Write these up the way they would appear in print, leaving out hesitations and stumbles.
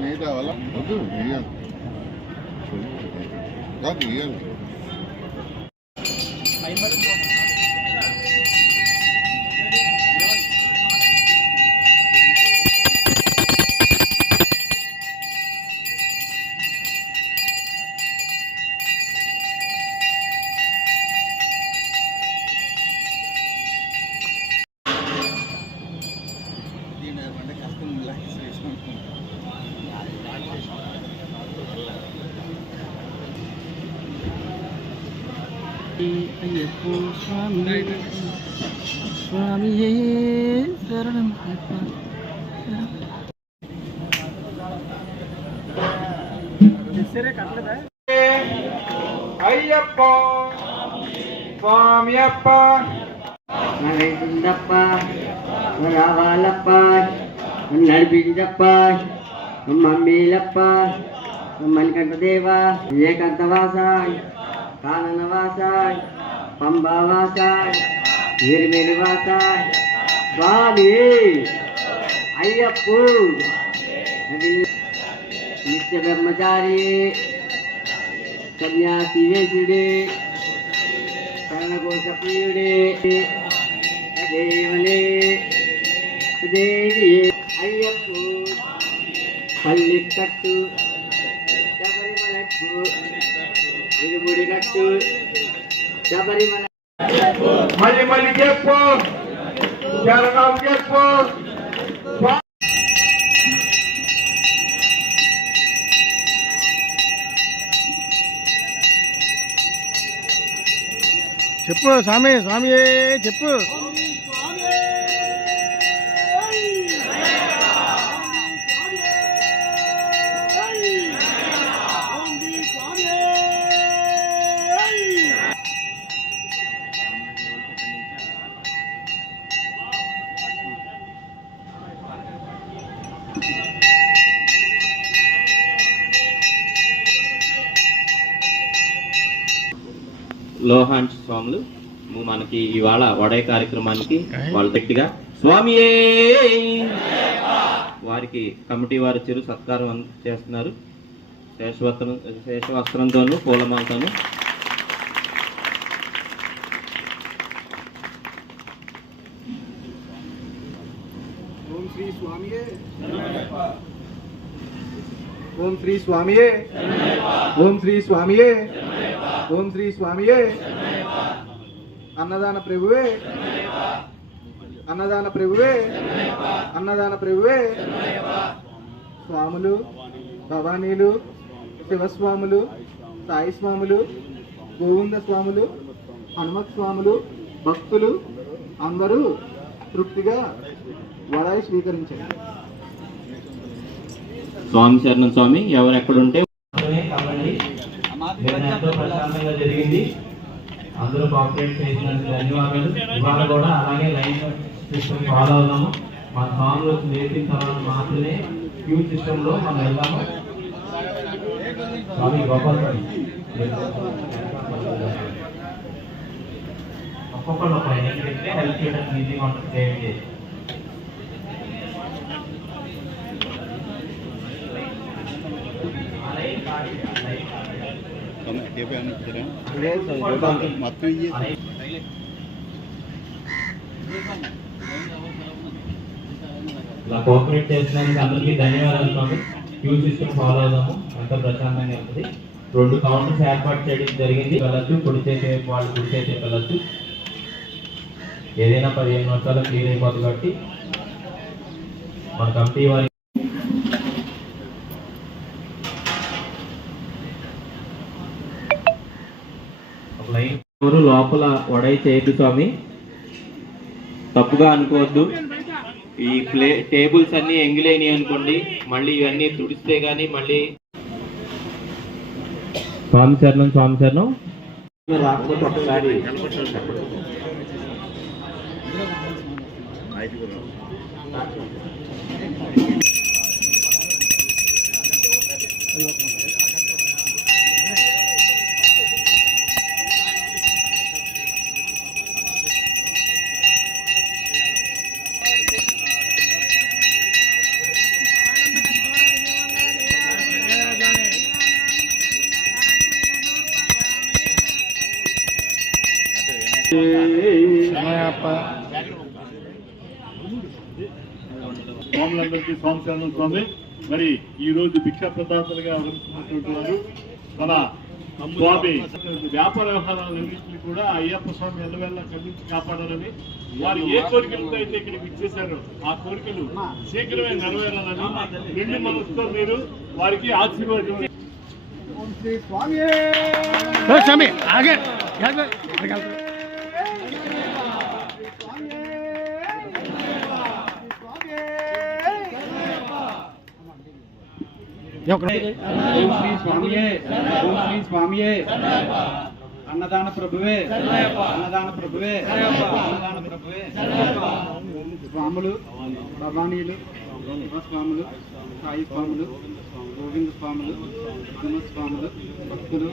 नहीं वाला అయ్యప్పో స్వామి స్వామియే శరణం అయ్యప్ప స్వామియప్ప నరేంద్రప్ప రావాలప్ప నడిపించప్ప మమ్మీలప్ప మణికంఠదేవ ఏకంతవాసాయ్ కాననవాసాయ్ పంబావాసాయ్ వీరమేలివాసాయ్ స్వామి అయ్యప్ప నిత్య బ్రహ్మచారి సన్యాసి వేసుడే శరణకోశ ప్రియుడే దేవలే దేవి అయ్యప్ప పల్లికట్టు శబరిమలకు ఇరుముడినట్టు శబరిమల మళ్ళీ మళ్ళీ చెప్పు శరణం చెప్పు చెప్పు స్వామి స్వామి చెప్పు లోహాంశ స్వాములు మనకి ఇవాళ వడయ కార్యక్రమానికి వాళ్ళు గట్టిగా స్వామి వారికి కమిటీ వారి చిరు సత్కారం చేస్తున్నారు. శేషవస్త్రంతోనూ పూలమాలతోనూ. ఓం శ్రీ స్వామియే ఓం శ్రీ స్వామియే ఓం శ్రీ స్వామియే ఓం శ్రీ స్వామియే అన్నదాన ప్రభువే అన్నదాన ప్రభువే అన్నదాన ప్రభువే స్వాములు భవానీలు శివస్వాములు సాయి స్వాములు గోవింద స్వాములు హనుమత్ స్వాములు భక్తులు అందరూ తృప్తిగా వడాయి స్వీకరించండి. స్వామి శరణం స్వామి. ఎవరు ఎక్కడుంటే ప్రశాంతంగా జరిగింది. అందరూ కోఆపరేట్ చేసినందుకు ధన్యవాదాలు. ఇవాళ కూడా అలాగే లైన్ సిస్టమ్ ఫాలో అవుదాము. మన స్వాములు నేర్పిన తర్వాత మాత్రమే క్యూ సిస్టమ్ లో మనం వెళ్దాము. స్వామి గోపాల్ ఒక్కొక్కరు ఒక ఎన్నికైతే హెల్ప్ చేయడానికి ఈజీగా ఉంటుంది. సేవ్ చేసి ఇలా కోఆపరేట్ చేసినందుకు అందరికీ ధన్యవాదాలు స్వామి. క్యూ సిస్టమ్ ఫాలో అవుదాము. ఎంతో ప్రశాంతంగా ఉంటుంది. 2 కౌంటర్స్ ఏర్పాటు చేయడం జరిగింది. వెళ్ళచ్చు, కుడి చేసే వాళ్ళు కుడి చేసే వెళ్ళచ్చు. ఏదైనా 15 నిమిషాలు క్లియర్ అయిపోతుంది కాబట్టి మన కమిటీ వారి లోపల వడై చేయదు స్వామి, తప్పుగా అనుకోవద్దు. ఈ టేబుల్స్ అన్ని ఎంగిలేని అనుకోండి, మళ్ళీ ఇవన్నీ తుడిస్తే గానీ మళ్ళీ. స్వామి శరణం స్వామి శరణం. రాకపోతే ఒకసారి స్వాములందరికీ స్వామి స్వామి. మరి ఈ రోజు భిక్షా ప్రదాతలుగా వస్తున్నటువంటి వారు మన స్వామి వ్యాపార వ్యవహారాలన్నింటినీ కూడా అయ్యప్ప స్వామి ఎల్లవెల్ల కల్పించి కాపాడాలని, వారు ఏ కోరికలతో అయితే ఇక్కడికి ఇచ్చేశారో ఆ కోరికలు శీఘ్రమే నెరవేరాలని నిండు మనసుతో మీరు వారికి ఆశీర్వాదం. స్వామి ఆగే ఓం శ్రీ స్వామియే, ఓం శ్రీ స్వామియే. అన్నదాన ప్రభువే, అన్నదాన ప్రభువే, అన్నదాన ప్రభువే. స్వాములు, భవానీలు, స్వాములు, సాయి స్వాములు, గోవింద స్వాములు, హనుమ స్వాములు, భక్తులు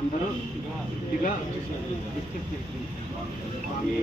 అందరూ పూర్తిగా స్వామి